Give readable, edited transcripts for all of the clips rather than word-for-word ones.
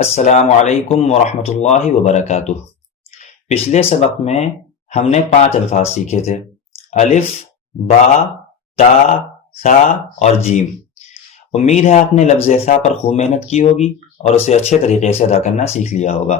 السلام علیکم ورحمۃ اللہ وبرکاتہ۔ پچھلے سبق میں ہم نے 5 الفاظ سیکھے تھے: الف، با، تا، سا اور جیم۔ امید ہے آپ نے لفظ سا پر خوب محنت کی ہوگی اور اسے اچھے طریقے سے ادا کرنا سیکھ لیا ہوگا۔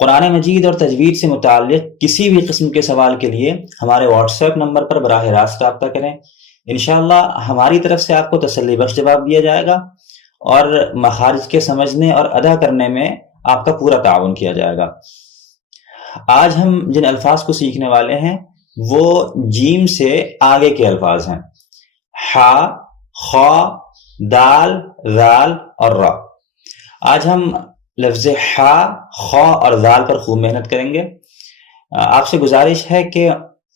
قرآن مجید اور تجوید سے متعلق کسی بھی قسم کے سوال کے لیے ہمارے واٹس ایپ نمبر پر براہ راست رابطہ کریں۔ انشاءاللہ ہماری طرف سے آپ کو تسلی بخش جواب دیا جائے گا اور مخارج کے سمجھنے اور ادا کرنے میں آپ کا پورا تعاون کیا جائے گا۔ آج ہم جن الفاظ کو سیکھنے والے ہیں وہ جیم سے آگے کے الفاظ ہیں: ہا، خا، دال، ذال اور را۔ آج ہم لفظ ہا، خا اور ذال پر خوب محنت کریں گے۔ آپ سے گزارش ہے کہ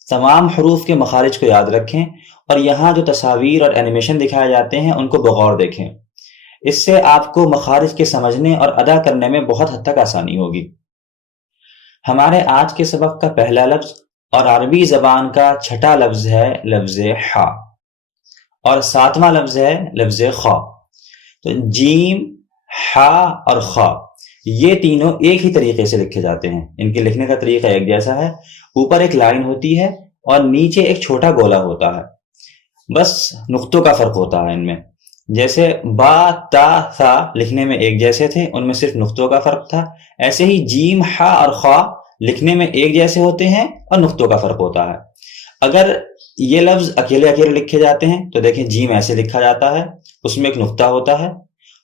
تمام حروف کے مخارج کو یاد رکھیں اور یہاں جو تصاویر اور اینیمیشن دکھائے جاتے ہیں ان کو بغور دیکھیں۔ اس سے آپ کو مخارج کے سمجھنے اور ادا کرنے میں بہت حد تک آسانی ہوگی۔ ہمارے آج کے سبق کا پہلا لفظ اور عربی زبان کا چھٹا لفظ ہے لفظ ہا، اور 7واں لفظ ہے لفظ خا۔ تو جیم، ہا اور خا یہ تینوں ایک ہی طریقے سے لکھے جاتے ہیں۔ ان کے لکھنے کا طریقہ ایک جیسا ہے۔ اوپر ایک لائن ہوتی ہے اور نیچے ایک چھوٹا گولا ہوتا ہے، بس نقطوں کا فرق ہوتا ہے ان میں۔ جیسے با، تا، سا لکھنے میں ایک جیسے تھے، ان میں صرف نقطوں کا فرق تھا، ایسے ہی جیم، ہا اور خا لکھنے میں ایک جیسے ہوتے ہیں اور نقطوں کا فرق ہوتا ہے۔ اگر یہ لفظ اکیلے اکیلے لکھے جاتے ہیں تو دیکھیں جیم ایسے لکھا جاتا ہے، اس میں ایک نقطہ ہوتا ہے،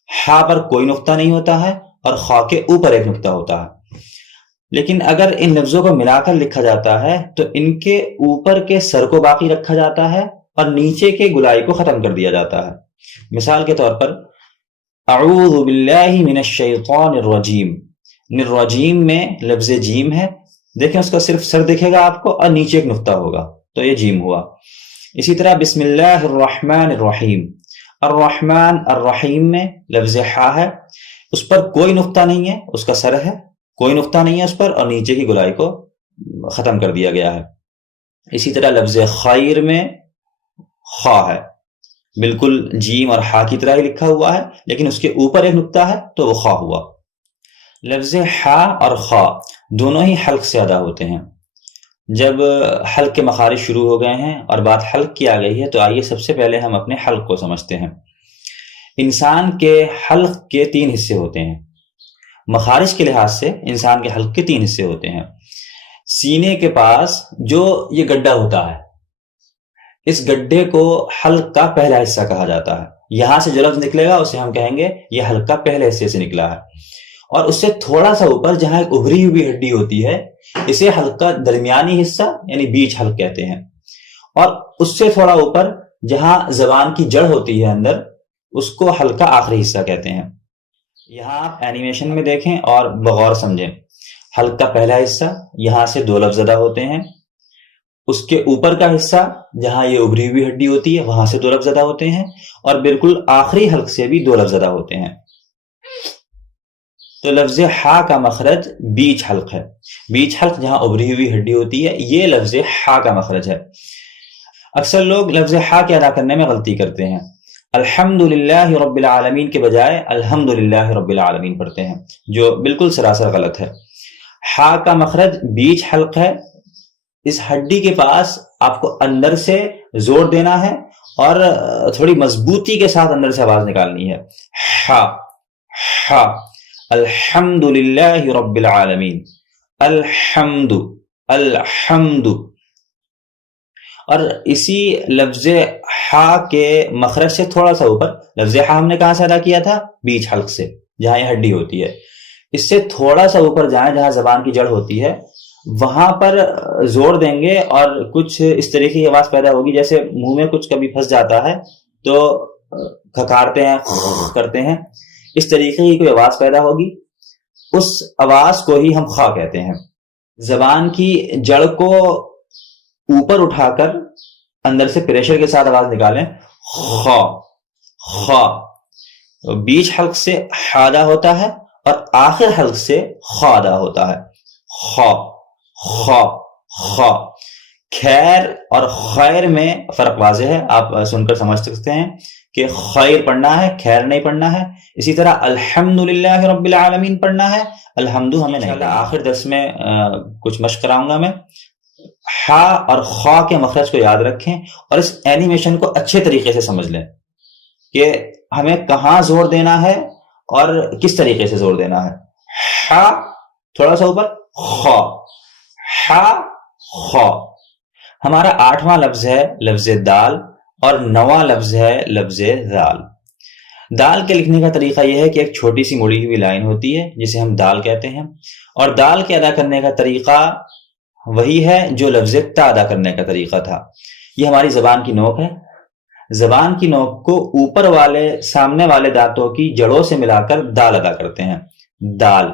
ہا پر کوئی نقطہ نہیں ہوتا ہے اور خا کے اوپر ایک نقطہ ہوتا ہے۔ لیکن اگر ان لفظوں کو ملا کر لکھا جاتا ہے تو ان کے اوپر کے سر کو باقی رکھا جاتا ہے اور نیچے کے گلائی کو ختم کر دیا جاتا ہے۔ مثال کے طور پر اعوذ باللہ من الشیطان الرجیم، الرجیم میں لفظ جیم ہے، دیکھیں اس کا صرف سر دکھے گا آپ کو اور نیچے ایک نقطہ ہوگا تو یہ جیم ہوا۔ اسی طرح بسم اللہ الرحمن الرحیم، الرحمن الرحیم میں لفظ ہا ہے، اس پر کوئی نقطہ نہیں ہے، اس کا سر ہے، کوئی نقطہ نہیں ہے اس پر اور نیچے کی گلائی کو ختم کر دیا گیا ہے۔ اسی طرح لفظ خیر میں خا ہے، بالکل جیم اور ہا کی طرح ہی لکھا ہوا ہے لیکن اس کے اوپر ایک نقطہ ہے تو وہ خا ہوا۔ لفظ ہا اور خا دونوں ہی حلق سے ادا ہوتے ہیں۔ جب حلق کے مخارج شروع ہو گئے ہیں اور بات حلق کی آ گئی ہے تو آئیے سب سے پہلے ہم اپنے حلق کو سمجھتے ہیں۔ انسان کے حلق کے 3 حصے ہوتے ہیں۔ مخارج کے لحاظ سے انسان کے حلق کے 3 حصے ہوتے ہیں۔ سینے کے پاس جو یہ گڈھا ہوتا ہے، اس گڈھے کو حلق کا پہلا حصہ کہا جاتا ہے۔ یہاں سے جو لفظ نکلے گا اسے ہم کہیں گے یہ حلق کا پہلے حصے سے نکلا ہے، اور اس سے تھوڑا سا اوپر جہاں ایک ابھری ہوئی ہڈی ہوتی ہے اسے حلق کا درمیانی حصہ یعنی بیچ حلق کہتے ہیں، اور اس سے تھوڑا اوپر جہاں زبان کی جڑ ہوتی ہے اندر اس کو حلق کا آخری حصہ کہتے ہیں۔ یہاں آپ اینیمیشن میں دیکھیں اور بغور سمجھیں۔ حلق کا پہلا حصہ، یہاں سے 2 لفظ ادا ہوتے ہیں، اس کے اوپر کا حصہ جہاں یہ ابھری ہوئی ہڈی ہوتی ہے وہاں سے 2 لفظ ادا ہوتے ہیں، اور بالکل آخری حلق سے بھی 2 لفظ ادا ہوتے ہیں۔ تو لفظ ہا کا مخرج بیچ حلق ہے، بیچ حلق جہاں ابھری ہوئی ہڈی ہوتی ہے یہ لفظ ہا کا مخرج ہے۔ اکثر لوگ لفظ ہا کے ادا کرنے میں غلطی کرتے ہیں، الحمدللہ رب العالمین کے بجائے الحمدللہ رب العالمین پڑھتے ہیں، جو بالکل سراسر غلط ہے۔ ہا کا مخرج بیچ حلق ہے، اس ہڈی کے پاس آپ کو اندر سے زور دینا ہے اور تھوڑی مضبوطی کے ساتھ اندر سے آواز نکالنی ہے۔ ہا، ہا، الحمدللہ رب العالمین، الحمد، الحمد۔ اور اسی لفظ ہا کے مخرج سے تھوڑا سا اوپر لفظ ہا ہم نے کہاں سے ادا کیا تھا؟ بیچ حلق سے جہاں یہ ہڈی ہوتی ہے۔ اس سے تھوڑا سا اوپر جائیں جہاں زبان کی جڑ ہوتی ہے، وہاں پر زور دیں گے اور کچھ اس طریقے کی آواز پیدا ہوگی جیسے منہ میں کچھ کبھی پھنس جاتا ہے تو کھکارتے ہیں، کرتے ہیں، اس طریقے کی کوئی آواز پیدا ہوگی، اس آواز کو ہی ہم خا کہتے ہیں۔ زبان کی جڑ کو اوپر اٹھا کر اندر سے پریشر کے ساتھ آواز نکالیں، خا، خا۔ بیچ حلق سے ہا ادا ہوتا ہے اور آخر حلق سے خا ادا ہوتا ہے، خا، خا، خا۔ خیر اور خیر میں فرق واضح ہے، آپ سن کر سمجھ سکتے ہیں کہ خیر پڑھنا ہے، خیر نہیں پڑھنا ہے. اسی طرح الحمدللہ رب العالمین پڑھنا ہے، الحمد ہمیں نہیں. انشاءاللہ آخر درس میں کچھ مشق کراؤں گا میں. ہا اور خا کے مخرج کو یاد رکھیں اور اس اینیمیشن کو اچھے طریقے سے سمجھ لیں کہ ہمیں کہاں زور دینا ہے اور کس طریقے سے زور دینا ہے. ہا تھوڑا سا اوپر، خا، ہا خا. ہمارا 8واں لفظ ہے لفظ دال اور 9واں لفظ ہے لفظ دال. دال کے لکھنے کا طریقہ یہ ہے کہ ایک چھوٹی سی مڑی ہوئی لائن ہوتی ہے جسے ہم دال کہتے ہیں، اور دال کے ادا کرنے کا طریقہ وہی ہے جو لفظ تا ادا کرنے کا طریقہ تھا. یہ ہماری زبان کی نوک ہے. زبان کی نوک کو اوپر والے سامنے والے دانتوں کی جڑوں سے ملا کر دال ادا کرتے ہیں. دال.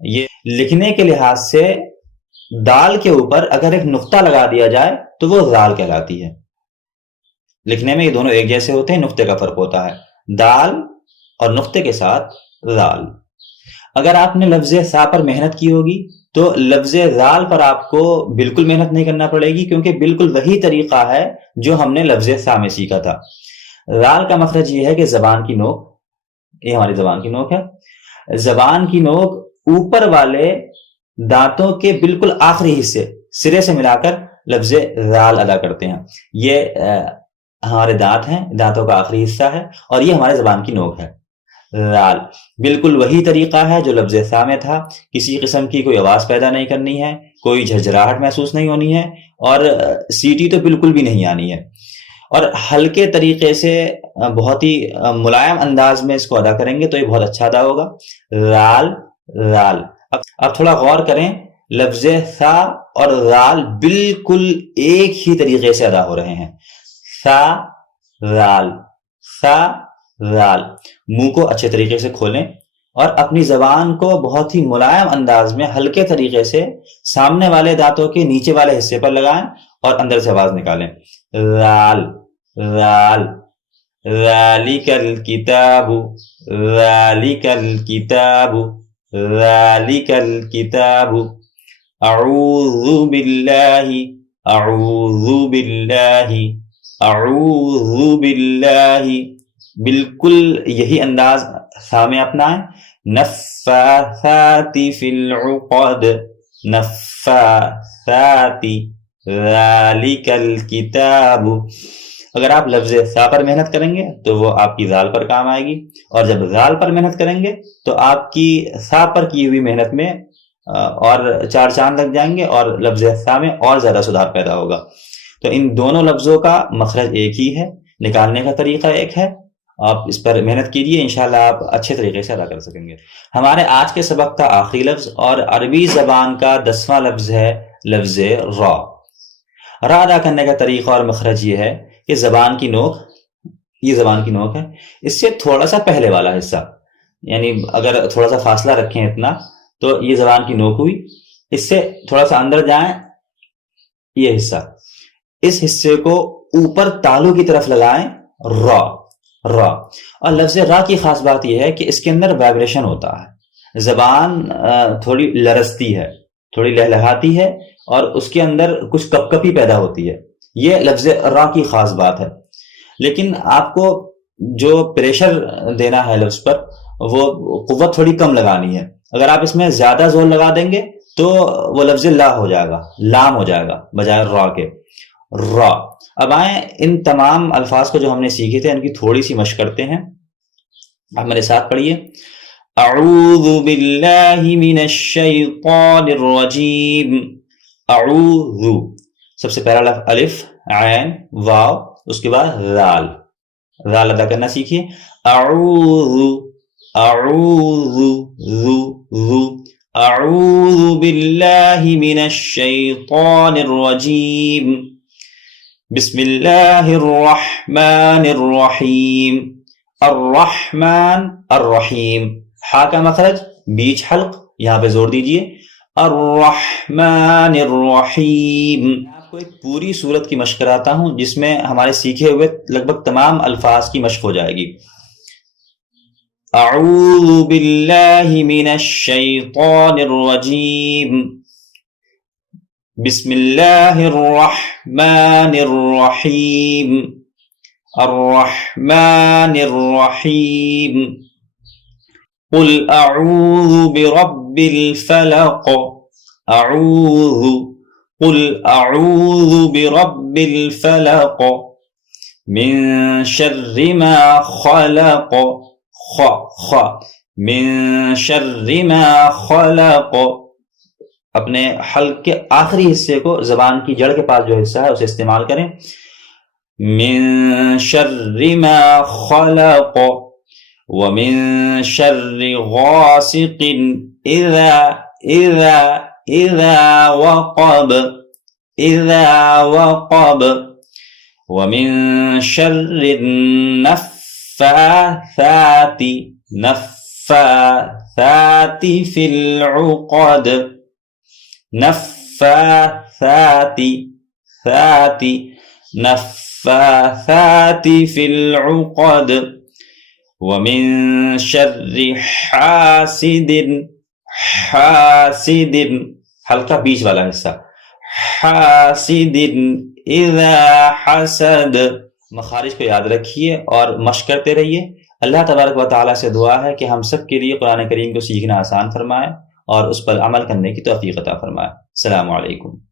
یہ لکھنے کے لحاظ سے دال کے اوپر اگر ایک نقطہ لگا دیا جائے تو وہ زال کہلاتی ہے. لکھنے میں یہ دونوں ایک جیسے ہوتے ہیں، نقطے کا فرق ہوتا ہے. دال اور نقطے کے ساتھ زال. اگر آپ نے لفظ سا پر محنت کی ہوگی تو لفظ زال پر آپ کو بالکل محنت نہیں کرنا پڑے گی، کیونکہ بالکل وہی طریقہ ہے جو ہم نے لفظ سا میں سیکھا تھا. زال کا مخرج یہ ہے کہ زبان کی نوک، یہ ہماری زبان کی نوک ہے، زبان کی نوک اوپر والے دانتوں کے بالکل آخری حصے سرے سے ملا کر لفظ زال ادا کرتے ہیں. یہ ہمارے دانت ہیں، دانتوں کا آخری حصہ ہے اور یہ ہمارے زبان کی نوک ہے. زال بالکل وہی طریقہ ہے جو لفظ سا میں تھا. کسی قسم کی کوئی آواز پیدا نہیں کرنی ہے، کوئی جھرجھراہٹ محسوس نہیں ہونی ہے اور سیٹی تو بالکل بھی نہیں آنی ہے، اور ہلکے طریقے سے بہت ہی ملائم انداز میں اس کو ادا کریں گے تو یہ بہت اچھا ادا ہوگا. زال زال. اب تھوڑا غور کریں، لفظ سا اور زال بالکل ایک ہی طریقے سے ادا ہو رہے ہیں. سا زال، سا زال. منہ کو اچھے طریقے سے کھولیں اور اپنی زبان کو بہت ہی ملائم انداز میں ہلکے طریقے سے سامنے والے دانتوں کے نیچے والے حصے پر لگائیں اور اندر سے آواز نکالیں. زال زال. ذالک الکتاب، ذالک الکتاب، ذالک الکتاب. اعوذ باللہ، اعوذ باللہ، اعوذ باللہ. بالکل یہی انداز سامنے اپنائیں. نفاثات فی العقد، نفاثات، ذالک الکتاب. اگر آپ لفظ سا پر محنت کریں گے تو وہ آپ کی زال پر کام آئے گی، اور جب زال پر محنت کریں گے تو آپ کی سا پر کی ہوئی محنت میں اور 4 چاند لگ جائیں گے اور لفظ سا میں اور زیادہ سدھار پیدا ہوگا. تو ان دونوں لفظوں کا مخرج ایک ہی ہے، نکالنے کا طریقہ ایک ہے. آپ اس پر محنت کیجئے، انشاءاللہ آپ اچھے طریقے سے ادا کر سکیں گے. ہمارے آج کے سبق کا آخری لفظ اور عربی زبان کا 10واں لفظ ہے لفظ را. را ادا کرنے کا طریقہ اور مخرج یہ ہے کہ زبان کی نوک، یہ زبان کی نوک ہے، اس سے تھوڑا سا پہلے والا حصہ، یعنی اگر تھوڑا سا فاصلہ رکھیں اتنا تو یہ زبان کی نوک ہوئی. اس سے تھوڑا سا اندر جائیں، یہ حصہ، اس حصے کو اوپر تالو کی طرف لگائیں، را را. اور لفظ را کی خاص بات یہ ہے کہ اس کے اندر وائبریشن ہوتا ہے. زبان تھوڑی لرزتی ہے، تھوڑی لہلہاتی ہے اور اس کے اندر کچھ کپ کپی پیدا ہوتی ہے. یہ لفظ را کی خاص بات ہے. لیکن آپ کو جو پریشر دینا ہے لفظ پر وہ قوت تھوڑی کم لگانی ہے. اگر آپ اس میں زیادہ زور لگا دیں گے تو وہ لفظ لا ہو جائے گا، لام ہو جائے گا بجائے را کے، را. اب آئیں ان تمام الفاظ کو جو ہم نے سیکھے تھے ان کی تھوڑی سی مشق کرتے ہیں. آپ میرے ساتھ پڑھیے. اعوذ باللہ من الشیطان الرجیم. اعوذ، سب سے پہلا لفظ الف، عین، واو، اس کے بعد ذال. ذال ادا کرنا سیکھیے. اعوذ، اعوذ، ذو، ذو. اعوذ باللہ من الشیطان الرجیم. بسم اللہ الرحمن الرحیم. الرحمن الرحیم. ہا کا مخرج بیچ حلق، یہاں پہ زور دیجئے. الرحمن الرحیم. میں آپ کو ایک پوری سورت کی مشق کراتا ہوں جس میں ہمارے سیکھے ہوئے لگ بھگ تمام الفاظ کی مشق ہو جائے گی. اعوذ باللہ من الشیطان الرجیم. بسم اللہ الرحمن الرحیم. الرحمن الرحیم. قل اعوذ برب الفلق. اعوذ. قل اعوذ برب الفلق من شر ما خلق. من شر ما خلق. اپنے حلق کے آخری حصے کو زبان کی جڑ کے پاس جو حصہ ہے اسے استعمال کریں. من شر ما خلق ومن شر غاسق اذا وقب. ومن شر النفاثات في العقد. نفاثات في العقد. ومن شر حاسد. حلقہ بیچ والا حصہ. حاسد اذا حسد. مخارج کو یاد رکھیے اور مشق کرتے رہیے. اللہ تبارک و تعالیٰ سے دعا ہے کہ ہم سب کے لیے قرآن کریم کو سیکھنا آسان فرمائے اور اس پر عمل کرنے کی توفیق عطا فرمائے. السلام علیکم.